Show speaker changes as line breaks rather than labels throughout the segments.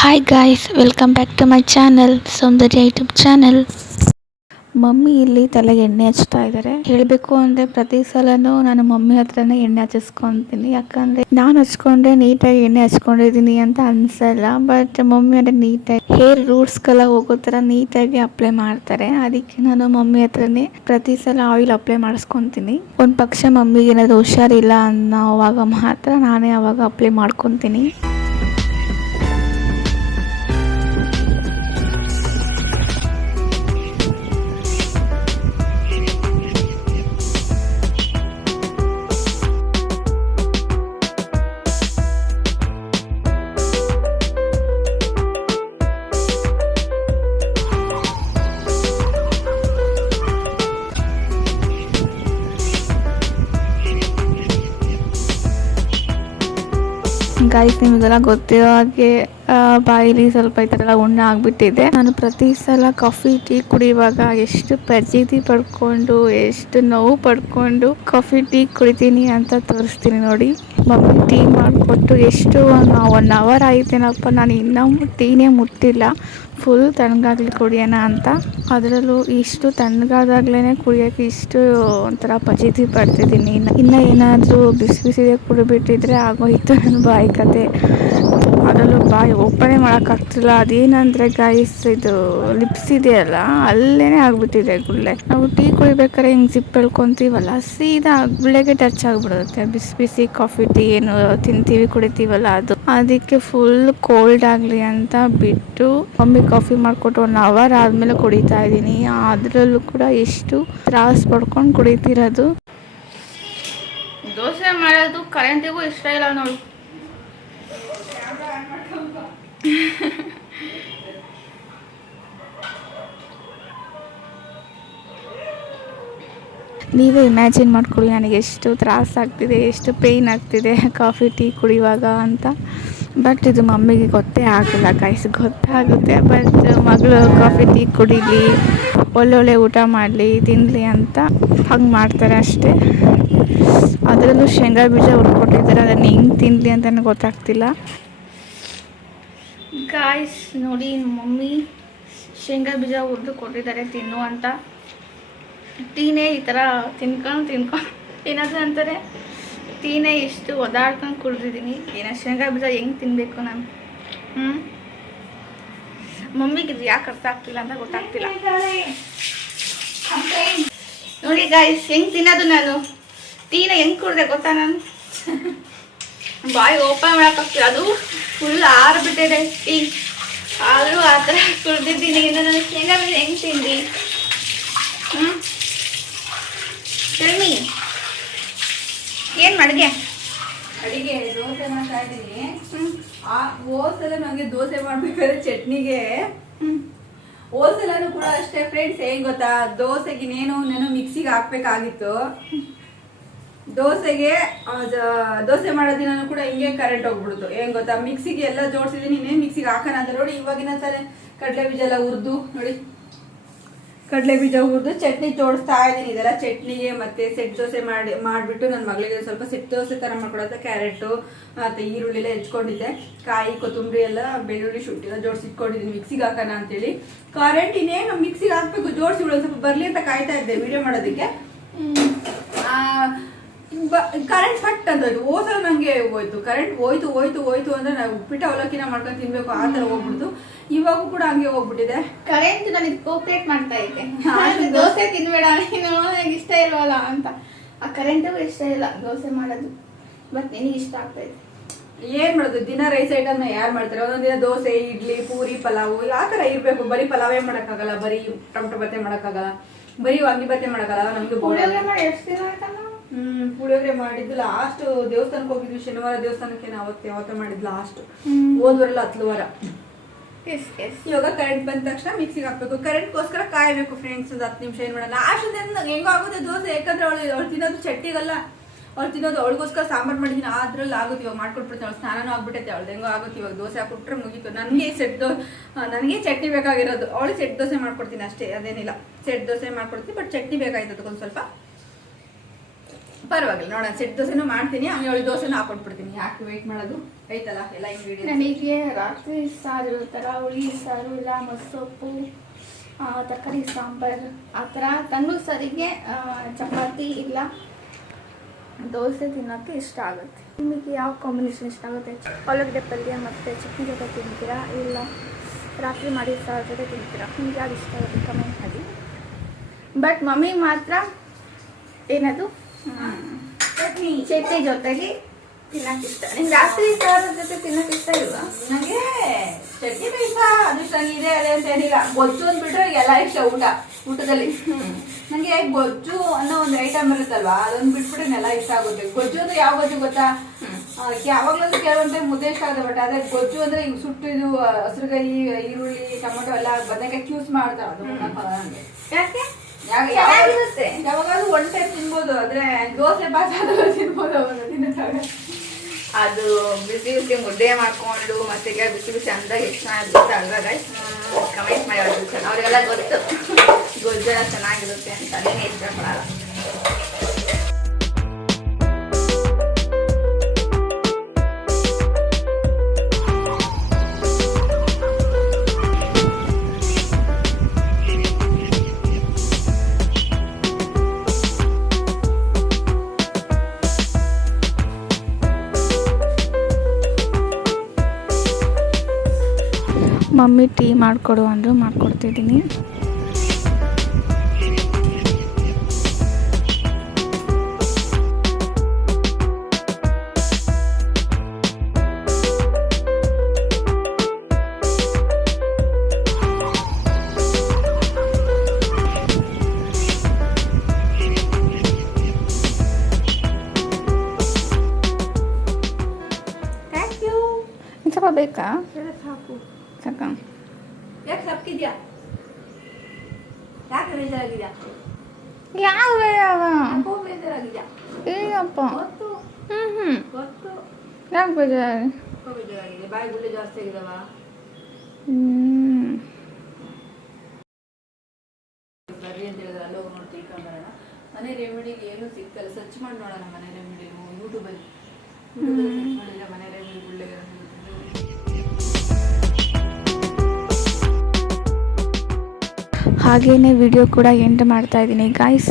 Hi guys welcome back to my channel Soundarya YouTube channel mummy ಇಲ್ಲಿ ತಲೆಗೆ ಎಣ್ಣೆ ಹಚ್ತಾ ಇದ್ದಾರೆ. ಹೇಳಬೇಕು ಅಂದರೆ ಪ್ರತಿ ಸಲನೂ ನಾನು ಮಮ್ಮಿ ಹತ್ರನೇ ಎಣ್ಣೆ ಹಚ್ಚಿಸ್ಕೊತೀನಿ. ಯಾಕಂದರೆ ನಾನು ಹಚ್ಕೊಂಡ್ರೆ ನೀಟಾಗಿ ಎಣ್ಣೆ ಹಚ್ಕೊಂಡಿದ್ದೀನಿ ಅಂತ ಅನ್ಸಲ್ಲ ಬಟ್ ಮಮ್ಮಿ ಅಂದರೆ ನೀಟಾಗಿ ಹೇರ್ ರೂಟ್ಸ್ಗೆಲ್ಲ ಹೋಗೋ ಥರ ನೀಟಾಗಿ ಅಪ್ಲೈ ಮಾಡ್ತಾರೆ. ಅದಕ್ಕೆ ನಾನು ಮಮ್ಮಿ ಹತ್ರನೇ ಪ್ರತಿ ಸಲ ಆಯಿಲ್ ಅಪ್ಲೈ ಮಾಡಿಸ್ಕೊತೀನಿ. ಒಂದು ಪಕ್ಷ ಮಮ್ಮಿಗೆ ಏನಾದರೂ ಹುಷಾರಿಲ್ಲ ಅನ್ನೋವಾಗ ಮಾತ್ರ ನಾನೇ ಅವಾಗ ಅಪ್ಲೈ ಮಾಡ್ಕೊತೀನಿ. ಗಾಯ್ಸ್ ನಿಮಗೆಲ್ಲ ಗೊತ್ತಿರೋ ಹಾಗೆ ಬಾಯಿಲಿ ಸ್ವಲ್ಪ ಈ ಥರ ಎಲ್ಲ ಉಣ್ಣೆ ಆಗಿಬಿಟ್ಟಿದೆ. ನಾನು ಪ್ರತಿ ಸಲ ಕಾಫಿ, ಟೀ ಕುಡಿಯುವಾಗ ಎಷ್ಟು ಪ್ರಚಿತಿ ಪಡ್ಕೊಂಡು, ಎಷ್ಟು ನೋವು ಪಡ್ಕೊಂಡು ಕಾಫಿ, ಟೀ ಕುಡಿತೀನಿ ಅಂತ ತೋರಿಸ್ತೀನಿ ನೋಡಿ. ಮಮ್ಮಿ ಟೀ ಮಾಡಿಕೊಟ್ಟು ಎಷ್ಟು ಒನ್ ಅವರ್ ಆಯಿತೇನಪ್ಪ. ನಾನು ಇನ್ನೂ ಟೀನೇ ಮುಟ್ಟಿಲ್ಲ. ಫುಲ್ ತಣ್ಣಗಾಗ್ಲಿ ಕುಡಿಯೋಣ ಅಂತ. ಅದರಲ್ಲೂ ಇಷ್ಟು ತಣ್ಣಗಾದಾಗ್ಲೇ ಕುಡಿಯೋಕ್ಕೆ ಇಷ್ಟು ಒಂಥರ ಪಚೀತಿ ಪಡ್ತಿದ್ದೀನಿ. ಇನ್ನು ಇನ್ನು ಏನಾದರೂ ಬಿಸಿ ಬಿಸಿದೆ ಕುಡಿಬಿಟ್ಟಿದ್ರೆ ಆಗೋಯ್ತು ನನ್ನ ಬಾಯಿ ಕತೆ. ಅದರಲ್ಲೂ ಬಾಯಿ ಓಪನೇ ಮಾಡೋಕ್ಕಾಗ್ತಿಲ್ಲ. ಅದೇನಂದರೆ ಗಾಯಸ್ ಇದು ಲಿಪ್ಸ್ ಇದೆಯಲ್ಲ ಅಲ್ಲೇ ಆಗಿಬಿಟ್ಟಿದೆ ಗುಳ್ಳೆ. ನಾವು ಟೀ ಕುಡಿಬೇಕಾದ್ರೆ ಹಿಂಗೆ ಸಿಪ್ ಎಳ್ಕೊತೀವಲ್ಲ, ಸೀದಾ ಗುಳ್ಳೆಗೆ ಟಚ್ ಆಗಿಬಿಡುತ್ತೆ. ಬಿಸಿ ಬಿಸಿ ಕಾಫಿ ಟೀ ಏನು ತಿಂತೀವಿ, ಕುಡಿತೀವಲ್ಲ ಅದು. ಅದಕ್ಕೆ ಫುಲ್ ಕೋಲ್ಡ್ ಆಗಲಿ ಅಂತ ಬಿಟ್ಟು ಮಮ್ಮಿ ಕಾಫಿ ಮಾಡಿಕೊಟ್ಟು ಒನ್ ಅವರ್ ಆದಮೇಲೆ ಕುಡಿತಾ ಇದ್ದೀನಿ. ಅದರಲ್ಲೂ ಕೂಡ ಎಷ್ಟು ತ್ರಾಸ್ ಪಡ್ಕೊಂಡು ಕುಡಿತಿರೋದು. ದೋಸೆ ಮಾಡೋದು ಕರೆಂಟಿಗೂ ಇಷ್ಟ ಇಲ್ಲ ನೋಡಿ. ನೀವೇ ಇಮ್ಯಾಜಿನ್ ಮಾಡ್ಕೊಳ್ಳಿ, ನನಗೆ ಎಷ್ಟು ತ್ರಾಸ ಆಗ್ತಿದೆ, ಎಷ್ಟು ಪೇಯ್ನ್ ಆಗ್ತಿದೆ ಕಾಫಿ ಟೀ ಕುಡಿಯುವಾಗ ಅಂತ. ಬಟ್ ಇದು ಮಮ್ಮಿಗೆ ಗೊತ್ತೇ ಆಗಲ್ಲ ಗೈಸ್ ಗೊತ್ತಾಗುತ್ತೆ. ಬಟ್ ಮಗಳು ಕಾಫಿ ಟೀ ಕುಡೀಲಿ, ಒಳ್ಳೊಳ್ಳೆ ಊಟ ಮಾಡಲಿ ತಿನ್ನಲಿ ಅಂತ ಹಂಗೆ ಮಾಡ್ತಾರೆ ಅಷ್ಟೇ. ಅದರಲ್ಲೂ ಶೇಂಗಾ ಬೀಜ ಹುರ್ಕೊಟ್ಟಿದ್ದಾರೆ ಅದನ್ನು ಹೆಂಗೆ ತಿನ್ನಲಿ ಅಂತ ಗೊತ್ತಾಗ್ತಿಲ್ಲ. ಗಾಯ್ಸ್ ನೋಡಿ ಮಮ್ಮಿ ಶೇಂಗಾ ಬೀಜ ಹುರಿದು ಕೊಟ್ಟಿದ್ದಾರೆ ತಿನ್ನು ಅಂತ. ಟೀನೇ ಈ ಥರ ತಿನ್ಕೊಂಡು ತಿನ್ಕೊಂಡು. ಏನಾದರೂ ಅಂತಾರೆ, ಟೀನೇ ಇಷ್ಟು ಒದಾಡ್ಕೊಂಡು ಕುಡಿದಿದ್ದೀನಿ. ಏನೋ ಶೇಂಗಾ ಬೀಜ ಹೆಂಗೆ ತಿನ್ನಬೇಕು ನಾನು? ಹ್ಞೂ ಮಮ್ಮಿಗೆ ಇದು ಯಾಕೆ ಅರ್ಥ ಆಗ್ತಿಲ್ಲ ಅಂತ ಗೊತ್ತಾಗ್ತಿಲ್ಲ. ನೋಡಿ ಗಾಯ್ಸ್ ಹೆಂಗೆ ತಿನ್ನೋದು ನಾನು? ಟೀನ ಹೆಂಗೆ ಕುಡ್ದೆ ಗೊತ್ತಾ ನಾನು? ಬಾಯಿ ಓಪನ್ ಮಾಡೋಕ್ಕಾಗ್ತಿಲ್ಲ. ಅದು ಫುಲ್ ಆರ್ಬಿಟ್ಟಿದೆ. ಟೀ ಆದರೂ ಆ ಥರ ಕುಡ್ದಿದ್ದೀನಿ. ಇನ್ನು ನನಗೆ ಶೇಂಗಾ ಬೀಜ ಹೆಂಗೆ ತಿಂದು? ಹ್ಞೂ ಏನು ಮಾಡಿದೆ
ಅಡಿಗೆ ದೋಸೆ ಮಾಡ್ತಾ ಇದ್ದೀನಿ. ಆ ಹೋದ್ಸಲ ನನಗೆ ದೋಸೆ ಮಾಡ್ಬೇಕಾದ್ರೆ ಚಟ್ನಿಗೆ. ಹೋದ್ಸಲನು ಕೂಡ ಅಷ್ಟೇ ಫ್ರೆಂಡ್ಸ್ ಏನು ಗೊತ್ತಾ? ದೋಸೆಗೆ ನೇನು ನಾನು ಮಿಕ್ಸಿಗೆ ಹಾಕ್ಬೇಕಾಗಿತ್ತು. ದೋಸೆಗೆ ದೋಸೆ ಮಾಡೋ ದಿನನೂ ಕೂಡ ಹಿಂಗೆ ಕರೆಂಟ್ ಹೋಗ್ಬಿಡ್ತು ಏನ್ ಗೊತ್ತಾ? ಮಿಕ್ಸಿಗೆ ಎಲ್ಲ ಜೋಡಿಸಿದೀನಿ ಮಿಕ್ಸಿಗೆ ಹಾಕೋಣ ಅಂತ ನೋಡಿ, ಇವಾಗಿನ ತಾನೇ ಕಡಲೆ ಬೀಜ ಎಲ್ಲ ಹುರಿದು, ನೋಡಿ. ಕಡಲೆ ಬೀಜ ಹುರಿದು ಚಟ್ನಿ ಜೋಡಿಸ್ತಾ ಇದ್ದೀನಿ. ಇದೆಲ್ಲ ಚಟ್ನಿಗೆ ಮತ್ತೆ ಸೆಟ್ ದೋಸೆ ಮಾಡಿ, ಮಾಡಿಬಿಟ್ಟು ನನ್ನ ಮಗಳಿಗೆ ಸ್ವಲ್ಪ ಸೆಟ್ ದೋಸೆ ಥರ ಮಾಡ್ಕೊಡತ್ತೆ ಕ್ಯಾರೆಟು, ಮತ್ತು ಈರುಳ್ಳಿ ಎಲ್ಲ ಹೆಚ್ಕೊಂಡಿದ್ದೆ. ಕಾಯಿ, ಕೊತ್ತಂಬರಿ ಎಲ್ಲ ಬೆಳ್ಳುಳ್ಳಿ, ಶುಂಠಿ ಎಲ್ಲ ಜೋಡಿಸಿ ಇಟ್ಕೊಂಡಿದ್ದೀನಿ ಮಿಕ್ಸಿಗೆ ಹಾಕೋಣ ಅಂತೇಳಿ. ಕರೆಂಟ್ ಇನ್ನೇನು ಮಿಕ್ಸಿಗೆ ಹಾಕ್ಬೇಕು? ಜೋಡಿಸಿ ಸ್ವಲ್ಪ ಬರಲಿ ಅಂತ ಕಾಯ್ತಾ ಇದ್ದೆ ವಿಡಿಯೋ ಮಾಡೋದಕ್ಕೆ. ಕರೆಂಟ್ ಫಟ್ ಅಂತ ಹೋಯ್ತು. ಹೋಸಲ ನಂಗೆ ಹೋಯ್ತು. ಕರೆಂಟ್ ಹೋಯ್ತು ಹೋಯ್ತು ಹೋಯ್ತು ಅಂದ್ರೆ ನಾವು ಉಪ್ಪಿಟ್ಟು ಅವಲಕ್ಕಿನ ಮಾಡ್ಕೊಂಡು ತಿನ್ಬೇಕು ಆ ತರ ಹೋಗ್ಬಿಡ್ತು. ಇವಾಗೂ ಕೂಡ ಹಂಗೆ ಹೋಗ್ಬಿಟ್ಟಿದೆ.
ಕರೆಂಟ್ ನನಗೆ ಕೋಪರೇಟ್ ಮಾಡ್ತಾ ಇದೆ ದೋಸೆ ತಿನ್ಬೇಡ ನೀನು ನನಗೆ ಇಷ್ಟ ಇಲ್ವಲ್ಲ ಅಂತ. ಆ ಕರೆಂಟು ಇಷ್ಟ ಇಲ್ಲ ದೋಸೆ ಮಾಡೋದು. ಬಟ್ ನಿನಗೆ ಇಷ್ಟ ಆಗ್ತಾ ಇದೆ.
ಏನ್ ಮಾಡೋದು? ದಿನ ರೈಸ್ ಐಟಮ್ನ ಯಾರು ಮಾಡ್ತಾರೆ? ಒಂದೊಂದು ದಿನ ದೋಸೆ ಇಡ್ಲಿ ಪೂರಿ ಪಲಾವು ಆ ಥರ ಇರ್ಬೇಕು. ಬರೀ ಪಲಾವೇ ಮಾಡೋಕ್ಕಾಗಲ್ಲ ಬರೀ ಟೊಮಟೊ ಬತ್ತೆ ಮಾಡೋಕ್ಕಾಗಲ್ಲ ಬರೀ
ಎಷ್ಟು ದಿನ
ನಮ್ಗೆ ಪುಳಿಯೋಗರೆ ಮಾಡಿದ್ದು ಲಾಸ್ಟ್ ದೇವಸ್ಥಾನಕ್ಕೆ ಹೋಗಿದ್ವಿ ಶನಿವಾರ ದೇವಸ್ಥಾನಕ್ಕೆ ಅವತ್ತು ಯಾವತ್ತ ಮಾಡಿದ್ದು ಲಾಸ್ಟ್ ಹೋದ್ವರಲ್ಲ ಹತ್ತು ವಾರ.
ಎಸ್ ಎಸ್
ಇವಾಗ ಕರೆಂಟ್ ಬಂದ ತಕ್ಷಣ ಮಿಕ್ಸಿಗೆ ಹಾಕ್ಬೇಕು. ಕರೆಂಟ್ಗೋಸ್ಕರ ಕಾಯಬೇಕು ಫ್ರೆಂಡ್ಸ್ ಒಂದು ಹತ್ತು ನಿಮಿಷ ಏನು ಮಾಡೋಣ? ಲಾಸ್ಟ್ ಹೆಂಗೋ ಆಗುತ್ತೆ ದೋಸೆ ಯಾಕಂದ್ರೆ ಅವಳು ಅವ್ಳು ತಿನ್ನೋದು ಚಟ್ಟಿಗಲ್ಲ. ಅವ್ಳು ತಿನ್ನೋದು ಅವಳಿಗೋಸ್ಕರ ಸಾಂಬಾರ್ ಮಾಡಿದ್ದೀನಿ ಅದ್ರಲ್ಲಿ ಆಗುತ್ತೆ. ಇವಾಗ ಮಾಡ್ಕೊಟ್ಬಿಡ್ತೀನಿ ಅವ್ಳು ಸ್ನಾನನೂ ಆಗ್ಬಿಟ್ಟೈತೆ. ಅವಳು ಹೆಂಗೋ ಆಗುತ್ತೆ. ಇವಾಗ ದೋಸೆ ಹಾಕ್ಬಿಟ್ರೆ ಮುಗೀತು. ನನಗೆ ಸೆಟ್ ದೋ ನನಗೆ ಚಟ್ನಿ ಬೇಕಾಗಿರೋದು. ಅವಳು ಸೆಟ್ ದೋಸೆ ಮಾಡ್ಕೊಡ್ತೀನಿ ಅಷ್ಟೇ ಅದೇನಿಲ್ಲ. ಸೆಟ್ ದೋಸೆ ಮಾಡ್ಕೊಡ್ತೀನಿ ಬಟ್ ಚಟ್ನಿ ಬೇಕಾಯ್ತು ಒಂದು ಸ್ವಲ್ಪ ಪರವಾಗಿಲ್ಲ. ನೋಡೋಣ, ಸೆಟ್ ದೋಸೆನೂ ಮಾಡ್ತೀನಿ. ಆಮೇಲೆ ದೋಸೆನೂ ಹಾಕೊಂಡ್ಬಿಡ್ತೀನಿ ಯಾಕೆ ವೆಯ್ಟ್ ಮಾಡೋದು? ಐತಲ್ಲ, ಎಲ್ಲ ಇಂಗ್ರೀಡಿಯೆಂಟ್ಸ್
ನನಗೆ ರಾತ್ರಿ ಸಾರು ಥರ ಹುಳಿ ಸಾರು, ಇಲ್ಲ ಮೊಸೊಪ್ಪು ತರಕಾರಿ, ಸಾಂಬಾರು, ಆ ಥರ ತಂದು ಸರಿಗೆ ಚಪಾತಿ, ಇಲ್ಲ ದೋಸೆ ತಿನ್ನೋಕ್ಕೆ ಇಷ್ಟ ಆಗುತ್ತೆ. ನಿಮಗೆ ಯಾವ ಕಾಂಬಿನೇಷನ್ ಇಷ್ಟ ಆಗುತ್ತೆ? ಆಲೂಗಡ್ಡೆ ಪಲ್ಯ ಮತ್ತು ಚಟ್ನಿ ಜೊತೆ ತಿಂತೀರಾ? ಇಲ್ಲ ರಾತ್ರಿ ಮಾಡಿ ಸಾರು ಜೊತೆ ತಿಂತೀರಾ? ನಿಮ್ಗೆ ಯಾವ್ದು ಇಷ್ಟ ಆಗುತ್ತೆ? ಕಮೆಂಟ್ ಮಾಡಿ. ಬಟ್ ಮಮ್ಮಿ ಮಾತ್ರ ಏನದು?
ಚಟ್ನಿ
ಚಟ್ನಿ ಜೊತೆಗೆ ತಿನ್ನಕ್ಕೆ ಇಷ್ಟ ನಿಮ್ಗೆ ರಾತ್ರಿ ಸಾರು ಜೊತೆ ತಿನ್ನಕ್ಕೆ ಇಷ್ಟ ಇಲ್ವಾ?
ನನಗೆ ಚಟ್ನಿ ಬೇಯಿಸ ಅದು ಇದೆ ಅದೇ ಅಂತ ಏನಿಲ್ಲ. ಗೊಜ್ಜು ಅಂದ್ಬಿಟ್ರೆ ಎಲ್ಲ ಇಷ್ಟ ಊಟ. ಊಟದಲ್ಲಿ. ನನಗೆ ಗೊಜ್ಜು ಅನ್ನೋ ಒಂದು ಐಟಮ್ ಇರುತ್ತಲ್ವಾ ಅದೊಂದು ಬಿಟ್ಬಿಟ್ರೆ ಎಲ್ಲ ಇಷ್ಟ ಆಗುತ್ತೆ. ಗೊಜ್ಜು ಅಂದ್ರೆ ಯಾವ ಗೊಜ್ಜು ಗೊತ್ತಾ? ಯಾವಾಗಲೂ ಕೆಲವೊಂದು ಮುದ್ದೆ ಇಷ್ಟ ಆಗುತ್ತೆ ಬಟ್ ಅದೇ ಗೊಜ್ಜು ಅಂದ್ರೆ ಈಗ ಸುಟ್ಟಿದು ಹಸಿರುಗಾಯಿ ಈರುಳ್ಳಿ ಟೊಮೊಟೊ ಎಲ್ಲ ಬದನೆಕಾಯಿ ಚೂಸ್ ಮಾಡ್ತಾರೆ. ಅದು
ಯಾಕೆ?
ಯಾವಾಗ
ಚೆನ್ನಾಗಿರುತ್ತೆ.
ಯಾವಾಗಾದ್ರೂ ಒನ್ ಟೈಮ್ ತಿನ್ಬೋದು ಆದ್ರೆ ದೋಸೆ ಬಾತ್ ತಿನ್ಬೋದು ಅವರು ತಿನ್ನಕ್ಕಾಗಲ್ಲ
ಅದು ಬಿಸಿ ಬಿಸಿ ಮುದ್ದೆ ಮಾಡಿಕೊಂಡು ಮತ್ತೆ ಬಿಸಿ ಬಿಸಿ ಅಂದ ಎಷ್ಟು ಚೆನ್ನಾಗಿರುತ್ತೆ ಅಲ್ವಾ ಗೈಸ್ ಕಮೆಂಟ್ ಮಾಡಿ ಅವ್ರಿಗೆ ಅವ್ರಿಗೆಲ್ಲ ಗೊತ್ತು. ಗೊಜ್ಜೆಲ್ಲ ಚೆನ್ನಾಗಿರುತ್ತೆ ಅಂತ ಅದೇನೇ ಇಷ್ಟಪಡಲ್ಲ ಮಮ್ಮಿ ಟೀ ಮಾಡಿಕೊಡು ಅಂದರು ಮಾಡ್ಕೊಡ್ತಿದ್ದೀನಿ
ಥ್ಯಾಂಕ್ ಯು
ಇನ್ನು ಸ್ವಲ್ಪ ಬೇಕಾ ಸಾಕು
ಯಾಕೆ ಸಪ್ಕಿದ್ಯಾ ಯಾಕೆ ಬೇಜಾರಾಗಿದ್ಯಾ?
ಯಾವ ಯಾವ
ಯಾಕೋ ಬೇಜಾರಾಗಿದ್ಯಾ?
ಏಯಪ್ಪ
ಗೊತ್ತು.
ಹ್ಞೂ ಹ್ಞೂ
ಗೊತ್ತು.
ಯಾಕೆ ಬೇಜಾರು
ಯಾಕೋ ಬೇಜಾರಾಗಿದೆ? ಬಾಯಿ ಗುಳ್ಳೆ ಜಾಸ್ತಿ ಆಗಿದಾವ?
ಹ್ಞೂ
ಬರ್ರಿ ಅಂತ ಹೇಳಿದ್ರೆ ಅಲ್ಲಿ ಹೋಗಿ ನೋಡಿ ತಿಳ್ಕೊಂಬರೋಣ ಮನೆ ರೆಮಿಡಿಗೆ ಏನು ಸಿಕ್ಕಲ್ಲ ಸರ್ಚ್ ಮಾಡಿ ನೋಡೋಣ ಮನೆ ರೆಮಿಡಿ ಯೂಟ್ಯೂಬಲ್ಲಿ ಯೂಟ್ಯೂಬಲ್ಲಿ ಸರ್ಚ್ ಮಾಡಿದ್ರೆ ಮನೆ ರೆಮಿಡಿ ಗುಳ್ಳೆ
ಹಾಗೇನೇ ವಿಡಿಯೋ ಕೂಡ ಎಂಡ್ ಮಾಡ್ತಾ ಇದ್ದೀನಿ ಗಾಯ್ಸ್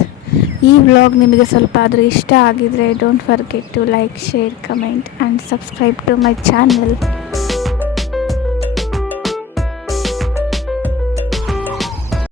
ಈ ವ್ಲಾಗ್ ನಿಮಗೆ ಸ್ವಲ್ಪ ಆದರೂ ಇಷ್ಟ ಆಗಿದ್ರೆ don't forget to like share comment and subscribe to my channel